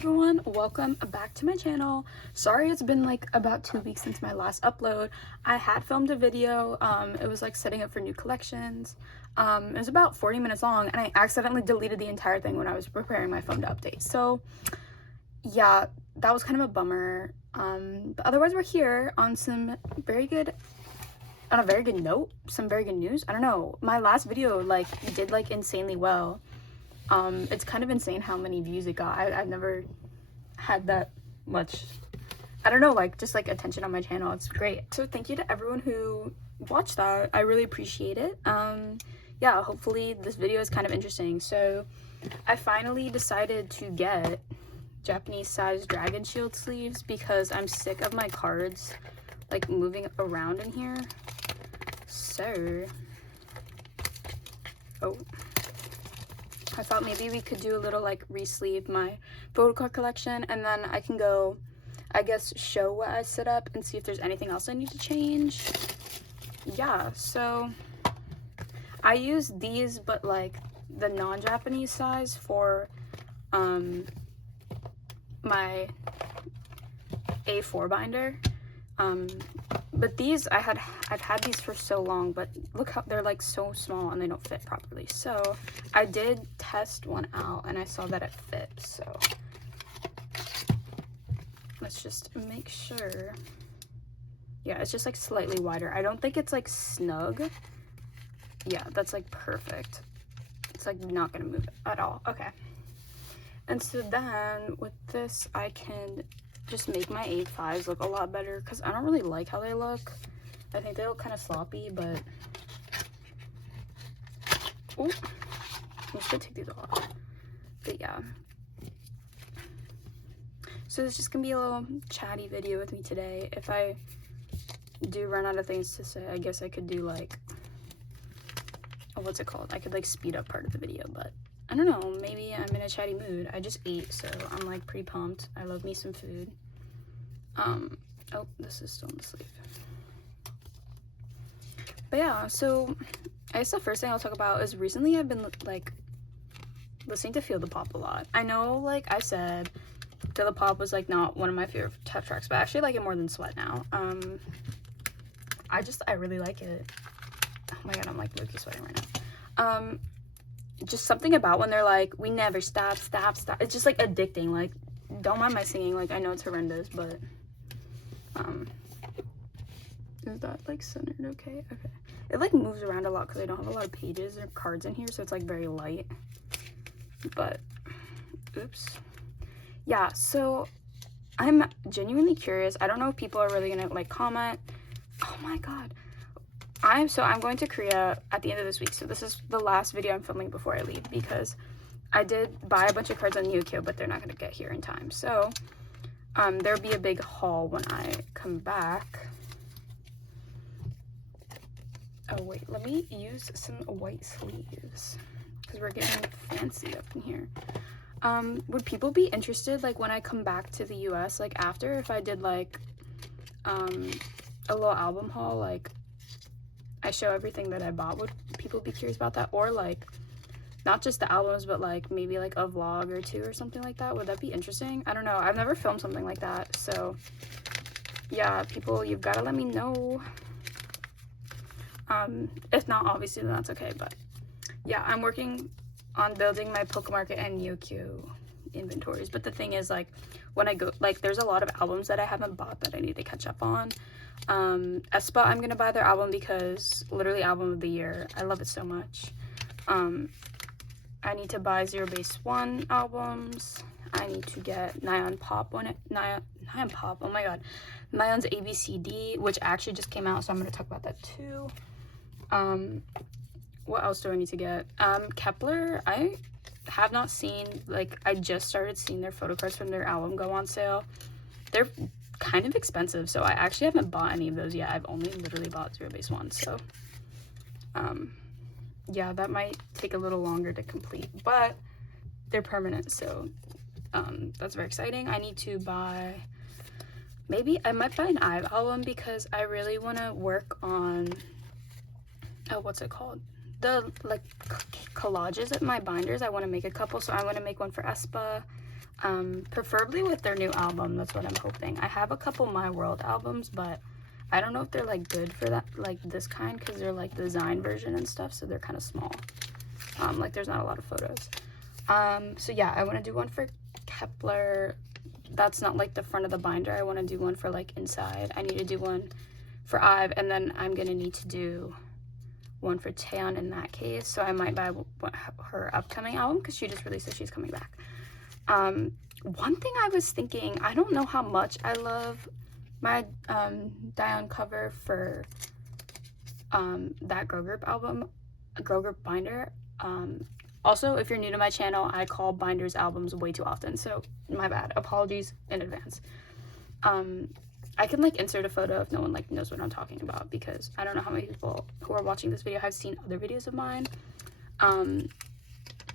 everyone, welcome back to my channel. Sorry it's been like about 2 weeks since my last upload. I had filmed a video. It was like setting up for new collections. It was about 40 minutes long and I accidentally deleted the entire thing when I was preparing my phone to update. So yeah, that was kind of a bummer. But otherwise we're here on a very good note, some very good news. I don't know, my last video like did like insanely well. It's kind of insane how many views it got. I've never had that much, I don't know, like just like attention on my channel. It's great. So thank you to everyone who watched that. I really appreciate it. Yeah, hopefully this video is kind of interesting. So I finally decided to get Japanese size dragon shield sleeves because I'm sick of my cards like moving around in here. So I thought maybe we could do a little like resleeve my photo card collection, and then I can go, I guess, show what I set up and see if there's anything else I need to change. Yeah, so I use these, but like the non-Japanese size for my A4 binder. But these I've had these for so long, but look how they're like so small and they don't fit properly. So I did test one out and I saw that it fit. So let's just make sure. Yeah, it's just like slightly wider. I don't think it's like snug. Yeah, that's like perfect. It's like not gonna move at all. Okay. And so then with this I can just make my A5s look a lot better because I don't really like how they look. I think they look kind of sloppy, but oh, I'm just gonna take these off. But yeah, so it's just gonna be a little chatty video with me today. If I do run out of things to say, I guess I could do like, oh, what's it called? I could like speed up part of the video, but I don't know, maybe I'm in a chatty mood. I just ate, so I'm like pretty pumped. I love me some food. Oh, this is still in the sleeve. But yeah, so I guess the first thing I'll talk about is recently I've been like listening to Feel the Pop a lot. I know, like I said, Feel the Pop was like not one of my favorite tough tracks, but I actually like it more than Sweat now. I really like it. Oh my god, I'm like low-key sweating right now. Just something about when they're like, we never stop. It's just like addicting. Like, don't mind my singing. Like, I know it's horrendous, but is that like centered okay? Okay. It like moves around a lot because I don't have a lot of pages or cards in here, so it's like very light. But oops. Yeah, so I'm genuinely curious. I don't know if people are really gonna like comment. Oh my god. I'm going to Korea at the end of this week, so this is the last video I'm filming before I leave because I did buy a bunch of cards on Yukio, but they're not going to get here in time. So there'll be a big haul when I come back. Oh wait, let me use some white sleeves because we're getting fancy up in here. Would people be interested like when I come back to the US, like after, if I did like a little album haul, like I show everything that I bought? Would people be curious about that? Or like not just the albums, but like maybe like a vlog or two or something like that? Would that be interesting? I don't know, I've never filmed something like that. So yeah, people, you've got to let me know. If not, obviously then that's okay. But yeah, I'm working on building my Pokemarket and Yokyo inventories. But the thing is, like when I go, like there's a lot of albums that I haven't bought that I need to catch up on. aespa, I'm gonna buy their album because literally album of the year, I love it so much. I need to buy Zero Base One albums. I need to get Nyan Pop Nyan Pop, oh my god, Nyan's ABCD, which actually just came out, so I'm gonna talk about that too. What else do I need to get? Kepler, I have not seen, like I just started seeing their photo cards from their album go on sale. They're kind of expensive, so I actually haven't bought any of those yet. I've only literally bought Zero Base One, so yeah, that might take a little longer to complete, but they're permanent, so that's very exciting. I need to buy, maybe I might buy an IVE album because I really want to work on, oh, what's it called, the like collages at my binders. I want to make a couple, so I want to make one for aespa. Preferably with their new album. That's what I'm hoping. I have a couple My World albums, but I don't know if they're like good for that, like this kind, because they're like the design version and stuff, so they're kind of small. Like there's not a lot of photos. So yeah, I want to do one for Kepler. That's not like the front of the binder. I want to do one for like inside. I need to do one for Ive, and then I'm gonna need to do one for Taeyeon in that case. So I might buy her upcoming album, because she just released it. She's coming back. One thing I was thinking, I don't know how much I love my Daeyeon cover for that Girl Group album, Girl Group binder. Also, if you're new to my channel, I call binders albums way too often, so my bad. Apologies in advance. I can like insert a photo if no one like knows what I'm talking about, because I don't know how many people who are watching this video have seen other videos of mine.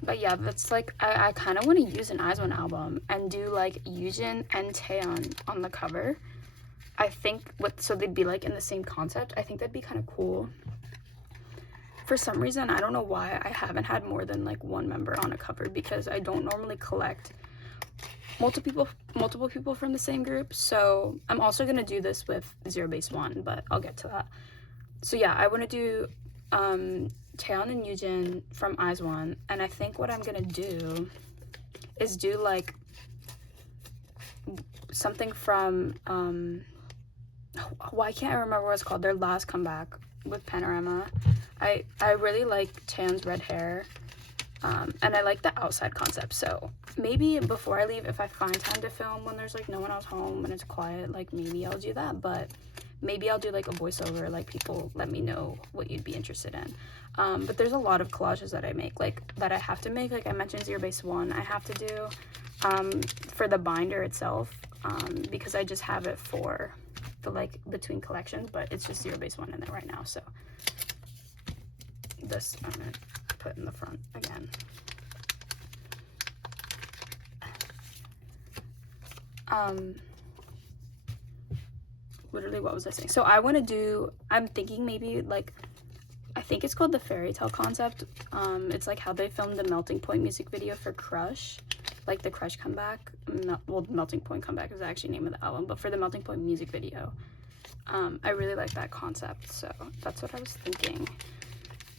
But yeah, that's like, I kind of want to use an aespa album and do like Yujin and Taeyeon on the cover. I think so they'd be like in the same concept. I think that'd be kind of cool. For some reason, I don't know why I haven't had more than like one member on a cover, because I don't normally collect multiple people from the same group. So I'm also gonna do this with Zero Base One, but I'll get to that. So yeah, I want to do Taeyeon and Yujin from aespa, and I think what I'm gonna do is do like something from why can't I remember what it's called, their last comeback with Panorama. I really like Taeyeon's red hair, and I like the outside concept. So maybe before I leave, if I find time to film when there's like no one else home and it's quiet, like maybe I'll do that. But maybe I'll do like a voiceover, like people let me know what you'd be interested in. But there's a lot of collages that I make, like that I have to make. Like I mentioned, Zero Base One I have to do for the binder itself, because I just have it for the like between collections, but it's just Zero Base One in there right now. So this I'm gonna put in the front again. Literally, what was I saying? So I want to do, I'm thinking maybe like, I think it's called the Fairy Tale Concept. It's like how they filmed the Melting Point music video for Crush, like the Crush comeback. Well, the Melting Point comeback is actually the name of the album, but for the Melting Point music video, I really like that concept. So that's what I was thinking.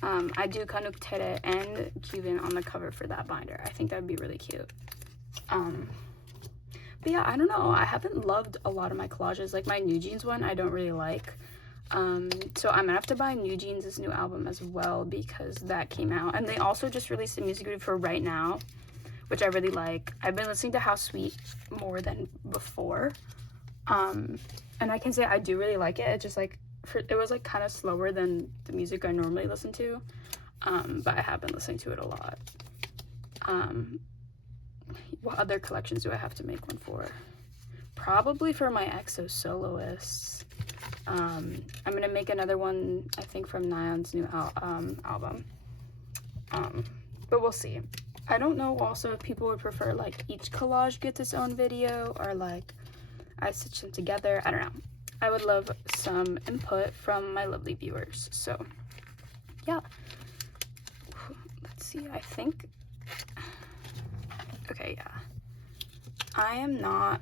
I do Kanuk Tere and Kyubin on the cover for that binder. I think that would be really cute. But yeah, I don't know. I haven't loved a lot of my collages. Like my newjeans one, I don't really like. So I'm gonna have to buy newjeans' new album as well, because that came out. And they also just released a music video for Right Now, which I really like. I've been listening to How Sweet more than before. And I can say I do really like it. It just like, it was like kind of slower than the music I normally listen to. But I have been listening to it a lot. What other collections do I have to make one for? Probably for my EXO soloists. I'm gonna make another one, I think, from Nayeon's new album. But we'll see. I don't know also if people would prefer like each collage gets its own video, or like I stitch them together. I don't know. I would love some input from my lovely viewers. So yeah, let's see. I think, okay, yeah, I am not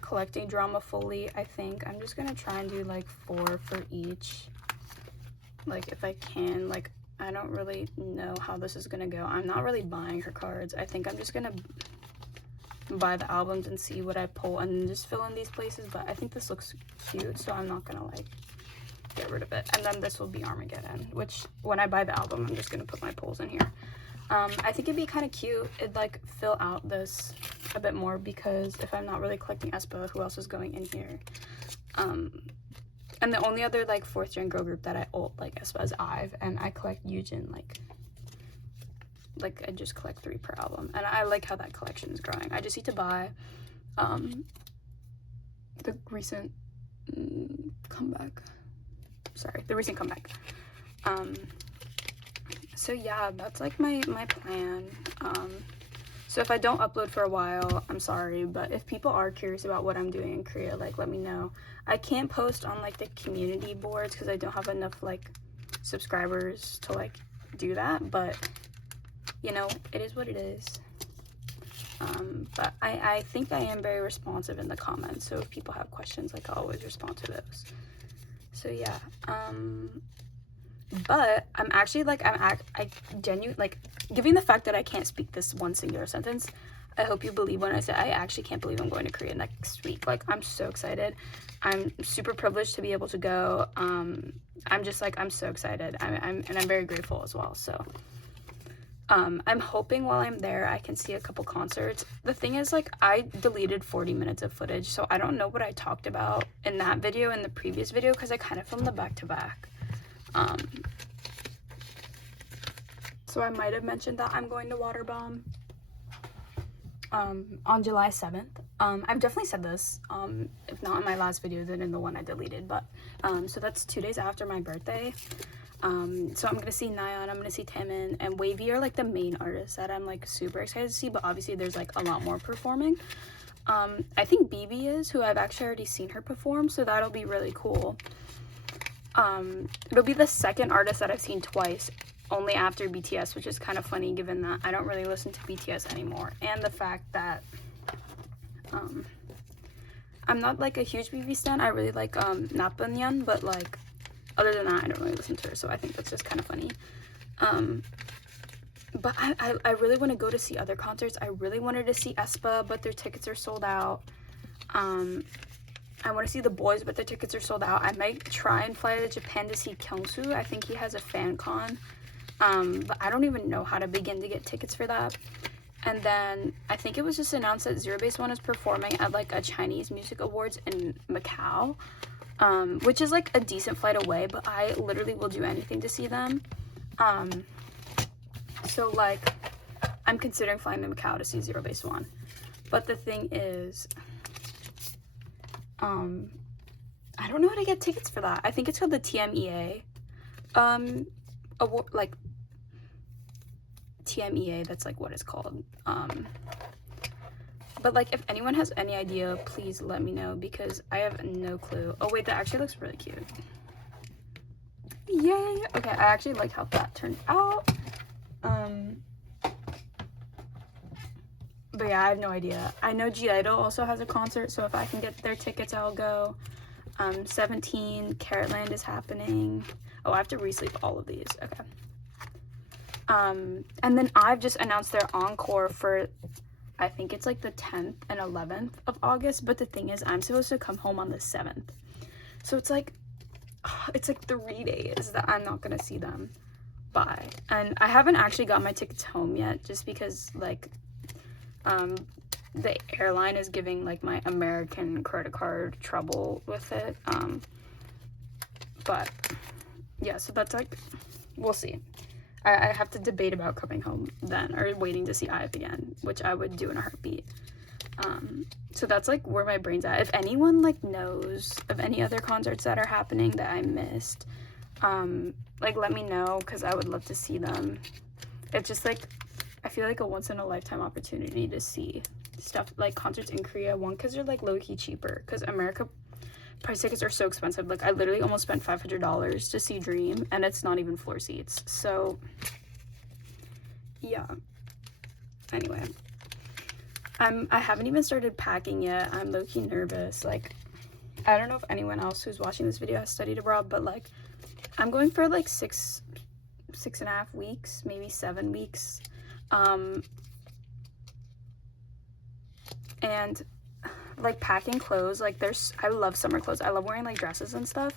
collecting drama fully. I think I'm just gonna try and do like 4 for each, like if I can. Like I don't really know how this is gonna go. I'm not really buying her cards. I think I'm just gonna buy the albums and see what I pull and just fill in these places. But I think this looks cute, so I'm not gonna like get rid of it. And then this will be Armageddon, which when I buy the album, I'm just gonna put my pulls in here. I think it'd be kind of cute. It'd like fill out this a bit more, because if I'm not really collecting aespa, who else is going in here? And the only other like 4th gen girl group that I like aespa is Ive, and I collect Yujin like I just collect 3 per album, and I like how that collection is growing. I just need to buy the recent comeback. Sorry, the recent comeback. So yeah, that's like my plan. So if I don't upload for a while, I'm sorry, but if people are curious about what I'm doing in Korea, like let me know. I can't post on like the community boards because I don't have enough like subscribers to like do that, but you know, it is what it is. But I think I am very responsive in the comments, so if people have questions, like, I'll always respond to those. So yeah, but I'm actually like, I genuinely, like, given the fact that I can't speak this one singular sentence, I hope you believe when I say I actually can't believe I'm going to Korea next week. Like, I'm so excited. I'm super privileged to be able to go. I'm just like, I'm so excited. And I'm very grateful as well. So I'm hoping while I'm there I can see a couple concerts. The thing is, like, I deleted 40 minutes of footage, so I don't know what I talked about in that video and the previous video, because I kind of filmed them back to back. So I might have mentioned that I'm going to Waterbomb on July 7th. I've definitely said this, if not in my last video, then in the one I deleted, but so that's 2 days after my birthday. So I'm gonna see Nayeon, I'm gonna see Taemin, and Wavy are like the main artists that I'm like super excited to see, but obviously there's like a lot more performing. I think BB is, who I've actually already seen her perform, so that'll be really cool. It'll be the second artist that I've seen twice, only after BTS, which is kind of funny given that I don't really listen to BTS anymore, and the fact that I'm not like a huge BB stan. I really like Napanyan, but like other than that I don't really listen to her, so I think that's just kind of funny. But I really want to go to see other concerts. I really wanted to see aespa, but their tickets are sold out. I want to see the boys, but their tickets are sold out. I might try and fly to Japan to see Kyungsoo. I think he has a fan con. But I don't even know how to begin to get tickets for that. And then I think it was just announced that Zero Base One is performing at like a Chinese music awards in Macau, which is like a decent flight away, but I literally will do anything to see them. So like I'm considering flying to Macau to see Zero Base One. But the thing is, I don't know how to get tickets for that. I think it's called the TMEA award, like TMEA, that's like what it's called. But like if anyone has any idea, please let me know, because I have no clue. Oh wait, that actually looks really cute. Yay. Okay, I actually like how that turned out. But yeah, I have no idea. I know G-Idol also has a concert, so if I can get their tickets, I'll go. 17, Carrotland is happening. Oh, I have to resleeve all of these. Okay. And then I've just announced their encore for, I think it's like the 10th and 11th of August, but the thing is, I'm supposed to come home on the 7th. So it's like 3 days that I'm not gonna see them by. And I haven't actually got my tickets home yet, just because like, the airline is giving like my American credit card trouble with it. But yeah, so that's like, we'll see. I have to debate about coming home then, or waiting to see IVE again, which I would do in a heartbeat. So that's like where my brain's at. If anyone like knows of any other concerts that are happening that I missed, like let me know, because I would love to see them. It's just like, I feel like a once in a lifetime opportunity to see stuff like concerts in Korea. One, because they're like low-key cheaper, because America price tickets are so expensive. Like I literally almost spent $500 to see Dream, and it's not even floor seats. So yeah, anyway, I haven't even started packing yet. I'm low-key nervous. Like I don't know if anyone else who's watching this video has studied abroad, but like I'm going for like 6.5 weeks, maybe 7 weeks. And like packing clothes, like I love summer clothes. I love wearing like dresses and stuff.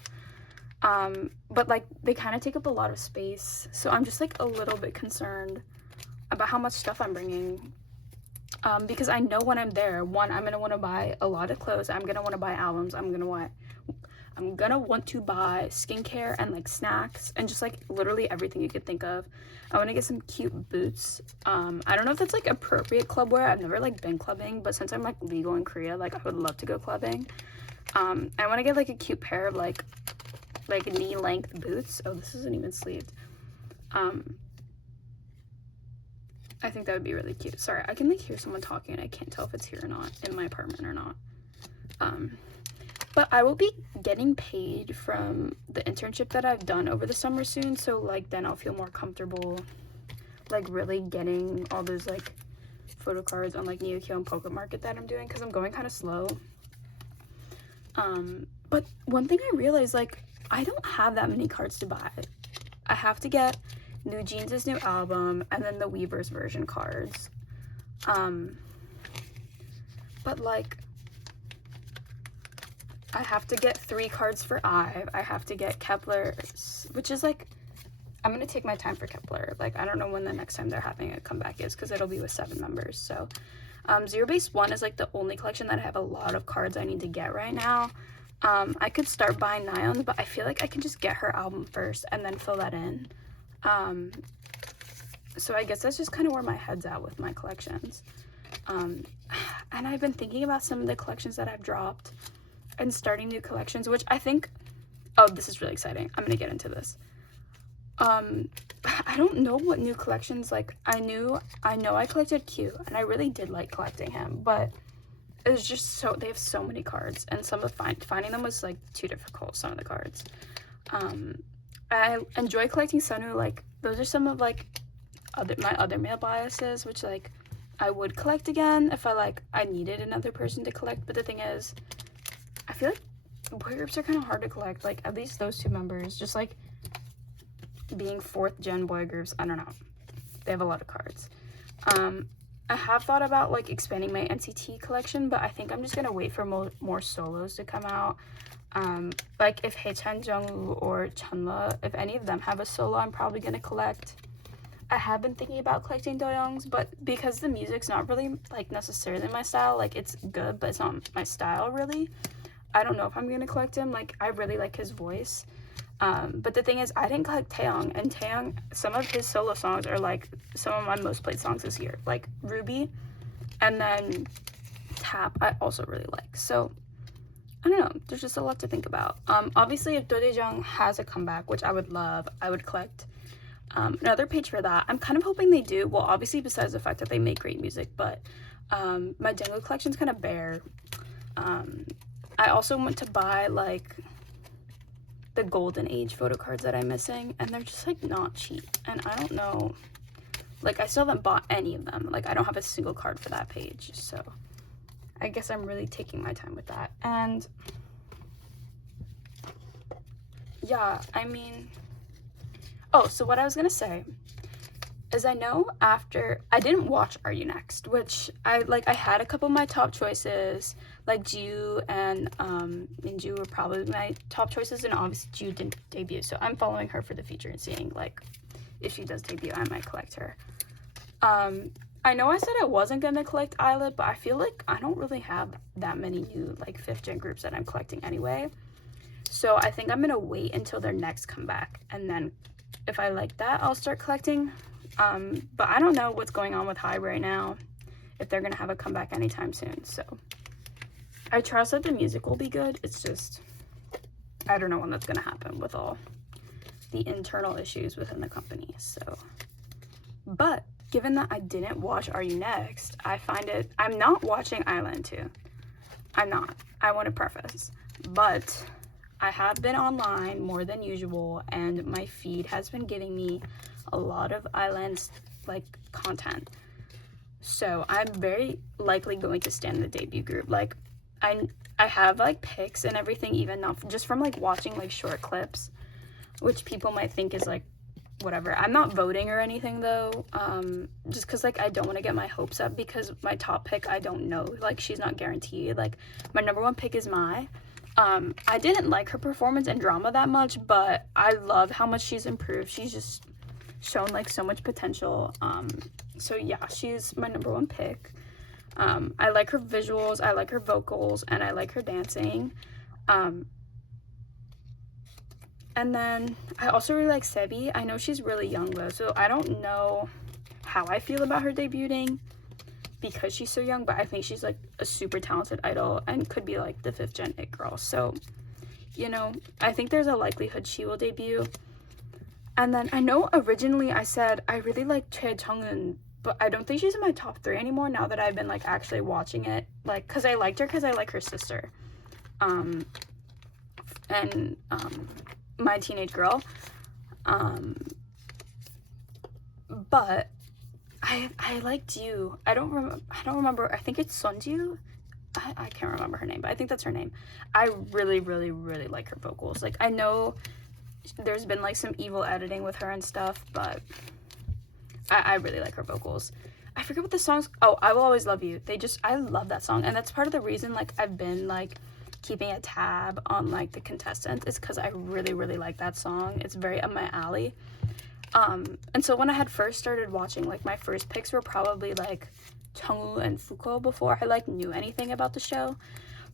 But like they kind of take up a lot of space. So I'm just like a little bit concerned about how much stuff I'm bringing. Because I know when I'm there, one, I'm gonna want to buy a lot of clothes. I'm gonna want to buy albums. I'm gonna want to buy skincare and like snacks and just like literally everything you could think of. I want to get some cute boots. I don't know if that's like appropriate club wear. I've never like been clubbing, but since I'm like legal in Korea, like I would love to go clubbing. I want to get like a cute pair of like knee length boots. Oh, this isn't even sleeved. I think that would be really cute. Sorry, I can like hear someone talking and I can't tell if it's here or not, in my apartment or not. But I will be getting paid from the internship that I've done over the summer soon, so like then I'll feel more comfortable like really getting all those like photocards on like Newjeans and Poker Market that I'm doing because I'm going kind of slow. But one thing I realized, like, I don't have that many cards to buy. I have to get newjeans' new album and then the Weaver's version cards. But like, I have to get 3 cards for IVE. I have to get Kepler's, which is like, I'm gonna take my time for Kepler. Like, I don't know when the next time they're having a comeback is because it'll be with 7 members. So Zero Base 1 is like the only collection that I have a lot of cards I need to get right now. I could start buying Nyeon's, but I feel like I can just get her album first and then fill that in. So I guess that's just kind of where my head's at with my collections. And I've been thinking about some of the collections that I've dropped and starting new collections, which I think, oh, this is really exciting. I'm gonna get into this. I don't know what new collections, like, I know I collected Q, and I really did like collecting him, but it was just so, they have so many cards, and some of finding them was, like, too difficult, some of the cards. I enjoy collecting Sunwoo. Like, those are some of, like, my other male biases, which, like, I would collect again if I needed another person to collect, but the thing is, I feel like boy groups are kind of hard to collect, like, at least those 2 members, just, like, being 4th gen boy groups, I don't know, they have a lot of cards. I have thought about, like, expanding my NCT collection, but I think I'm just gonna wait for more solos to come out. Like, if Haechan, Jungwoo, or Chunla, if any of them have a solo, I'm probably gonna collect. I have been thinking about collecting Doyoung's, but because the music's not really, like, necessarily my style, like, it's good, but it's not my style, really, I don't know if I'm gonna collect him. Like, I really like his voice. But the thing is, I didn't collect Taeyong, and Taeyong, some of his solo songs are, like, some of my most played songs this year. Like, Ruby, and then Tap, I also really like. So, I don't know, there's just a lot to think about. Obviously, if Dodejang has a comeback, which I would love, I would collect another page for that. I'm kind of hoping they do. Well, obviously, besides the fact that they make great music, but my Django collection's kind of bare. I also want to buy, like, the Golden Age photo cards that I'm missing, and they're just, like, not cheap, and I don't know, like, I still haven't bought any of them. Like, I don't have a single card for that page, so I guess I'm really taking my time with that. And yeah, I mean, oh, so what I was gonna say is, I know after I didn't watch Are You Next, which I had a couple of my top choices, like Jiu and Minju were probably my top choices, and obviously Jiu didn't debut, so I'm following her for the future and seeing, like, if she does debut, I might collect her. I know I said I wasn't gonna collect illit, but I feel like I don't really have that many new, like, 5th gen groups that I'm collecting anyway, so I think I'm gonna wait until their next comeback, and then if I like that, I'll start collecting. But I don't know what's going on with Hybe right now, if they're gonna have a comeback anytime soon, so I trust that the music will be good. It's just, I don't know when that's gonna happen with all the internal issues within the company, so. But given that I didn't watch Are You Next, I'm not watching Island 2. I'm not. I want to preface. But I have been online more than usual, and my feed has been giving me a lot of Island's, like, content. So I'm very likely going to stand the debut group. Like, I have, like, pics and everything, even not just from, like, watching, like, short clips, which people might think is, like, whatever. I'm not voting or anything, though, just because, like, I don't want to get my hopes up, because my top pick, I don't know, like, she's not guaranteed. Like, my number 1 pick is Mai. I didn't like her performance in drama that much, but I love how much she's improved. She's just shown, like, so much potential. So yeah, she's my number 1 pick. I like her visuals, I like her vocals, and I like her dancing. And then I also really like Sebi. I know she's really young, though, so I don't know how I feel about her debuting because she's so young, but I think she's, like, a super talented idol and could be, like, the 5th gen it girl. So, you know, I think there's a likelihood she will debut. And then I know originally I said I really like Choi Jung-eun, but I don't think she's in my top 3 anymore now that I've been, like, actually watching it. Like, because I liked her because I like her sister. My Teenage Girl. But I liked you. I don't remember. I think it's Sunju. I can't remember her name, but I think that's her name. I really, really, really like her vocals. Like, I know there's been like some evil editing with her and stuff, but I really like her vocals. I forget what the song's. Oh, I Will Always Love You. I love that song, and that's part of the reason like I've been like keeping a tab on like the contestants, is because I really, really like that song. It's very up my alley. And so when I had first started watching, like my first picks were probably like Jungwoo and Fuko before I like knew anything about the show.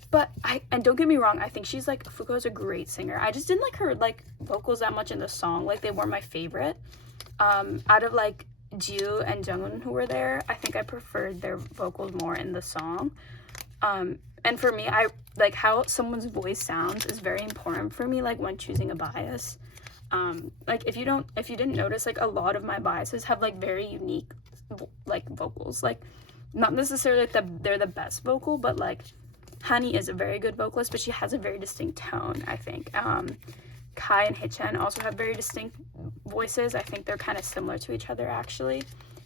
But and don't get me wrong, I think Fuko's a great singer. I just didn't like her like vocals that much in the song. Like, they weren't my favorite. Out of like Jiu and Jungwon who were there, I think I preferred their vocals more in the song. And for me, I like how someone's voice sounds is very important for me, like when choosing a bias. Like if you didn't notice, like a lot of my biases have like very unique like vocals, like not necessarily like they're the best vocal, but like Hanni is a very good vocalist, but she has a very distinct tone, I think. Kai and Hichan also have very distinct voices. I think they're kind of similar to each other, actually.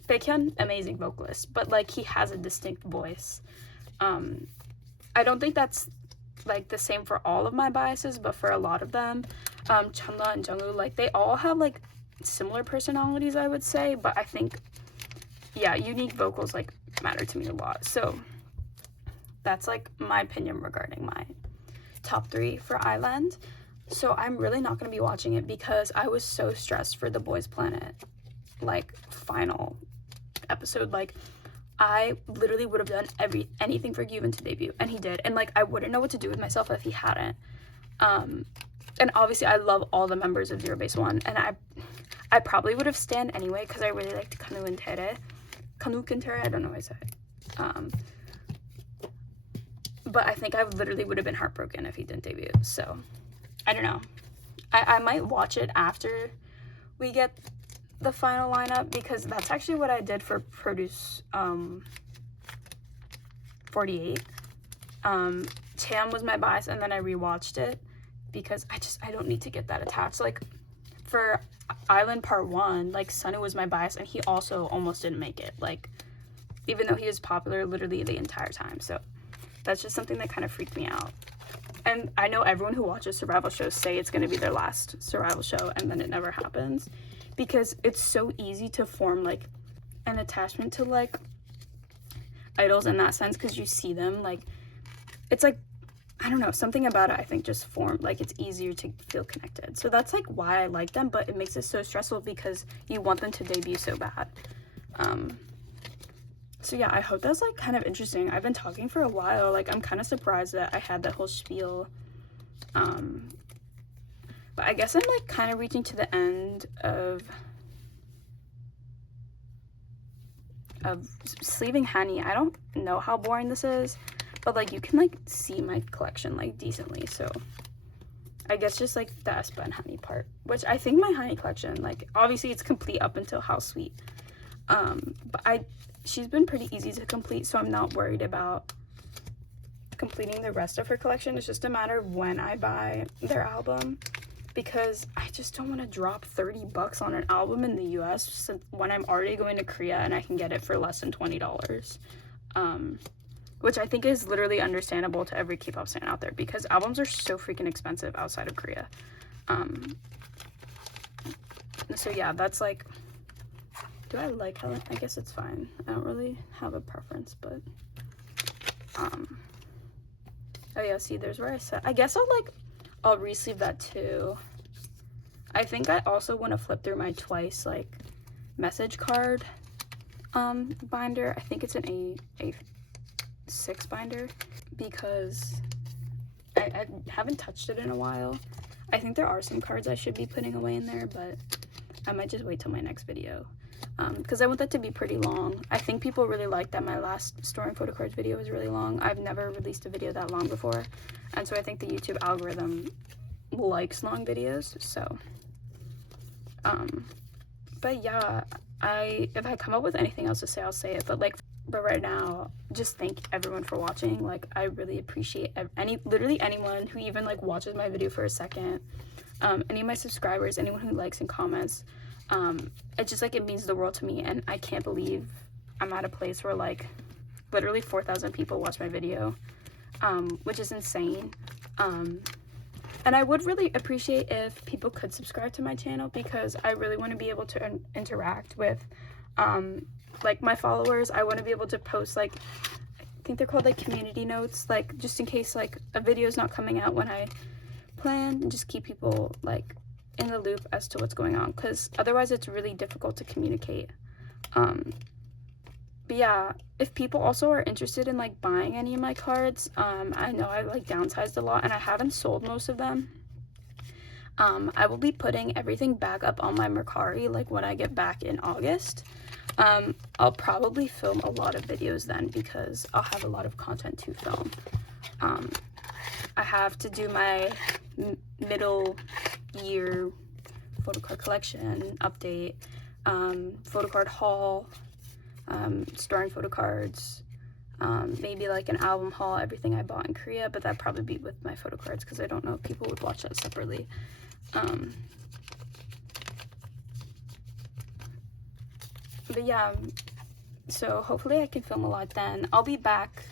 Baekhyun, amazing vocalist, but like he has a distinct voice. I don't think that's like the same for all of my biases, but for a lot of them, Chunla and Jungwoo, like they all have like similar personalities, I would say, but I think, yeah, unique vocals like matter to me a lot. So that's like my opinion regarding my top 3 for Island. So I'm really not going to be watching it because I was so stressed for the Boys Planet like final episode. Like, I literally would have done anything for Gyuvan to debut, and he did, and like I wouldn't know what to do with myself if he hadn't. And obviously I love all the members of Zero Base One, and I probably would have stanned anyway because I really liked Kanu and Tere. I don't know how I say it. But I think I literally would have been heartbroken if he didn't debut. So I don't know. I might watch it after we get the final lineup, because that's actually what I did for Produce 48. Cham was my bias, and then I rewatched it because I don't need to get that attached. Like for Island Part 1, like Sunu was my bias, and he also almost didn't make it, like even though he was popular literally the entire time. So that's just something that kind of freaked me out. And I know everyone who watches survival shows say it's going to be their last survival show, and then it never happens, because it's so easy to form like an attachment to like idols in that sense, because you see them, like it's like, I don't know, something about it I think just formed, like it's easier to feel connected. So that's like why I like them, but it makes it so stressful because you want them to debut so bad. So yeah, I hope that's like kind of interesting. I've been talking for a while, like I'm kind of surprised that I had that whole spiel. But I guess I'm like kind of reaching to the end of sleeving Hanni. I don't know how boring this is, but like you can like see my collection like decently. So I guess just like the aespa and Hanni part, which I think my Hanni collection, like obviously it's complete up until How Sweet. But she's been pretty easy to complete, so I'm not worried about completing the rest of her collection. It's just a matter of when I buy their album, because I just don't want to drop $30 on an album in the US when I'm already going to Korea and I can get it for less than $20. Which I think is literally understandable to every K-pop fan out there, because albums are so freaking expensive outside of Korea. So yeah, that's like, do I like Helen? I guess it's fine. I don't really have a preference, but oh yeah, see, there's where I said, I guess I'll resleeve that too. I think I also want to flip through my Twice like message card binder. I think it's an A6 binder, because I haven't touched it in a while. I think there are some cards I should be putting away in there, but I might just wait till my next video. Because I want that to be pretty long. I think people really like that my last storing photocards video was really long. I've never released a video that long before, and so I think the YouTube algorithm likes long videos. So but yeah, if I come up with anything else to say, I'll say it, but right now, just thank everyone for watching. Like, I really appreciate literally anyone who even like watches my video for a second, any of my subscribers, anyone who likes and comments. It's just like, it means the world to me, and I can't believe I'm at a place where like literally 4,000 people watch my video, which is insane. And I would really appreciate if people could subscribe to my channel, because I really want to be able to interact with like my followers. I want to be able to post, like, I think they're called like community notes, like just in case like a video is not coming out when I plan, and just keep people like in the loop as to what's going on, because otherwise it's really difficult to communicate. But yeah, if people also are interested in like buying any of my cards, I know I like downsized a lot and I haven't sold most of them. I will be putting everything back up on my Mercari like when I get back in August. I'll probably film a lot of videos then, because I'll have a lot of content to film. I have to do my middle year photocard collection update, photocard haul, storing photocards, maybe like an album haul, everything I bought in Korea, but that'd probably be with my photocards, because I don't know if people would watch that separately. But yeah, so hopefully I can film a lot then. I'll be back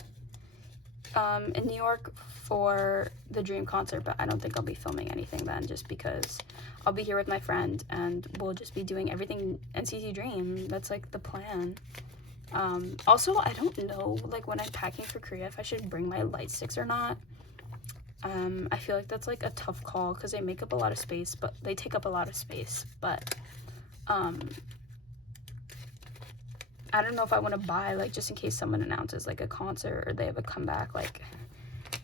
in New York for the Dream concert, but I don't think I'll be filming anything then, just because I'll be here with my friend and we'll just be doing everything NCT Dream. That's like the plan. Also, I don't know, like when I'm packing for Korea, if I should bring my light sticks or not. I feel like that's like a tough call, because they make up a lot of space, but they take up a lot of space, but I don't know if I want to buy, like, just in case someone announces like a concert or they have a comeback, like.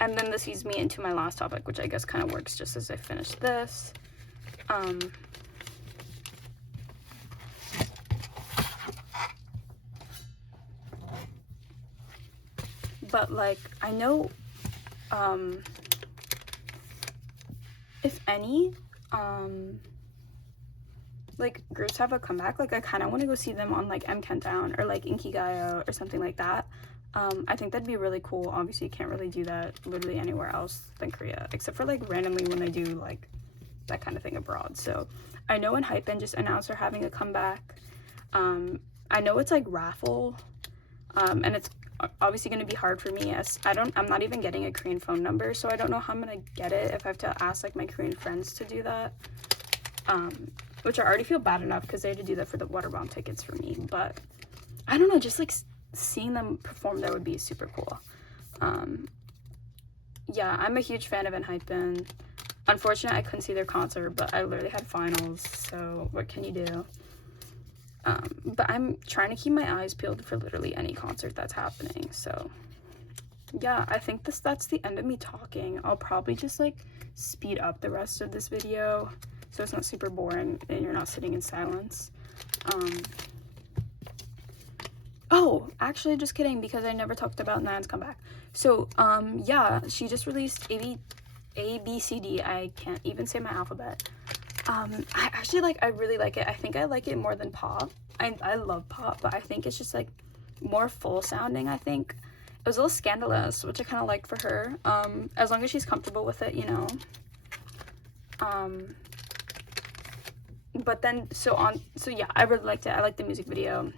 And then this leads me into my last topic, which I guess kind of works just as I finish this. But like, I know, if any, like groups have a comeback, like I kind of want to go see them on like M Countdown or like Inkigayo or something like that. I think that'd be really cool. Obviously you can't really do that literally anywhere else than Korea, except for like randomly when they do like that kind of thing abroad. So I know when Hypen just announced they're having a comeback. I know it's like raffle, and it's obviously going to be hard for me, as I'm not even getting a Korean phone number, so I don't know how I'm going to get it, if I have to ask like my Korean friends to do that, which I already feel bad enough because they had to do that for the water bomb tickets for me. But I don't know, just like seeing them perform there would be super cool. Yeah, I'm a huge fan of ENHYPEN. Unfortunately, I couldn't see their concert, but I literally had finals, so what can you do? But I'm trying to keep my eyes peeled for literally any concert that's happening. So yeah, I think that's the end of me talking. I'll probably just like speed up the rest of this video so it's not super boring and you're not sitting in silence. Oh, actually, just kidding, because I never talked about Nan's comeback. So yeah, she just released ABCD. I can't even say my alphabet. I actually I really like it. I think I like it more than pop. I love pop, but I think it's just like more full sounding. I think it was a little scandalous, which I kind of like for her, as long as she's comfortable with it, you know. But then so yeah, I really liked it. I liked the music video.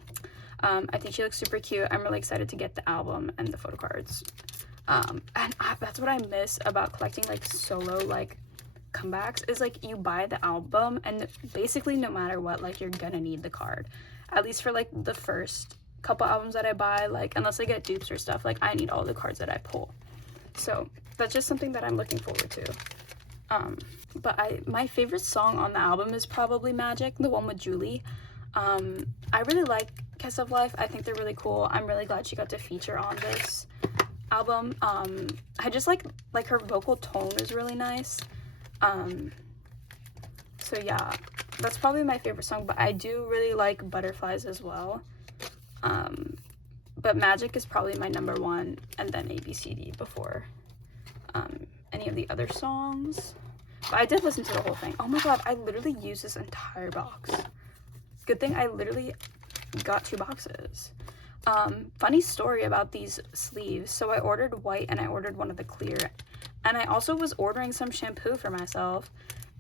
I think she looks super cute. I'm really excited to get the album and the photocards. And that's what I miss about collecting like solo like comebacks, is like you buy the album and basically no matter what, like you're gonna need the card. At least for like the first couple albums that I buy, like unless I get dupes or stuff, like I need all the cards that I pull. So that's just something that I'm looking forward to. But my favorite song on the album is probably Magic, the one with Julie. I really like Kiss of Life. I think they're really cool. I'm really glad she got to feature on this album. I just like her vocal tone is really nice. So yeah, that's probably my favorite song, but I do really like Butterflies as well. But Magic is probably my number one, and then ABCD before any of the other songs. But I did listen to the whole thing. Oh my god, I literally used this entire box. Good thing I literally got 2 boxes. Funny story about these sleeves. So I ordered white and I ordered one of the clear. And I also was ordering some shampoo for myself.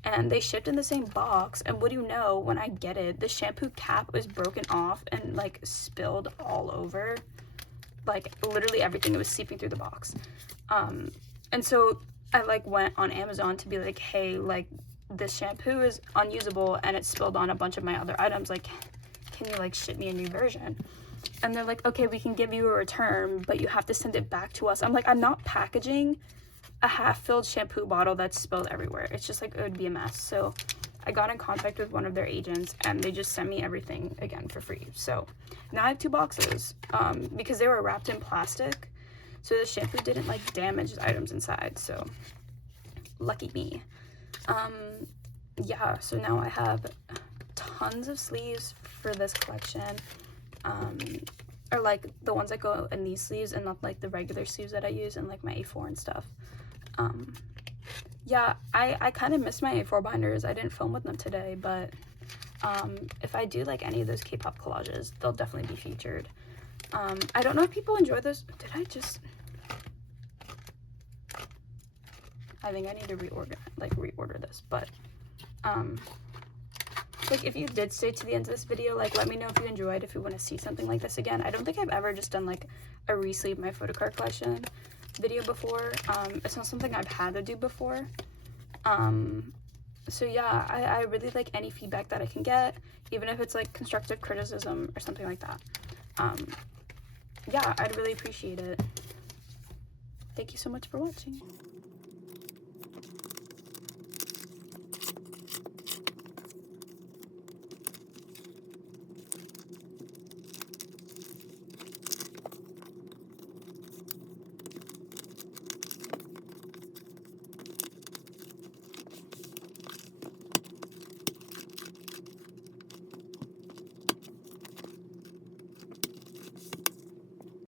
and they shipped in the same box, and what do you know, when I get it, the shampoo cap was broken off and like spilled all over, like literally everything. It was seeping through the box. And so I like went on Amazon to be like, hey, like this shampoo is unusable and it spilled on a bunch of my other items, like can you like ship me a new version? And they're like, okay, we can give you a return, but you have to send it back to us. I'm like, I'm not packaging a half-filled shampoo bottle that's spilled everywhere. It's just like, it would be a mess. So I got in contact with one of their agents, and they just sent me everything again for free. So now I have 2 boxes, because they were wrapped in plastic, so the shampoo didn't like damage the items inside. So lucky me. Yeah, so now I have tons of sleeves for this collection, or like the ones that go in these sleeves and not like the regular sleeves that I use and like my A4 and stuff. Yeah, I kind of miss my A4 binders. I didn't film with them today, but if I do like any of those K-pop collages, they'll definitely be featured. I don't know if people enjoy this. Did I just... I think I need to reorder this, but like if you did stay to the end of this video, like let me know if you enjoyed, if you want to see something like this again. I don't think I've ever just done like a resleeve my photocard collection video before. It's not something I've had to do before. So yeah, I really like any feedback that I can get, even if it's like constructive criticism or something like that. Yeah, I'd really appreciate it. Thank you so much for watching.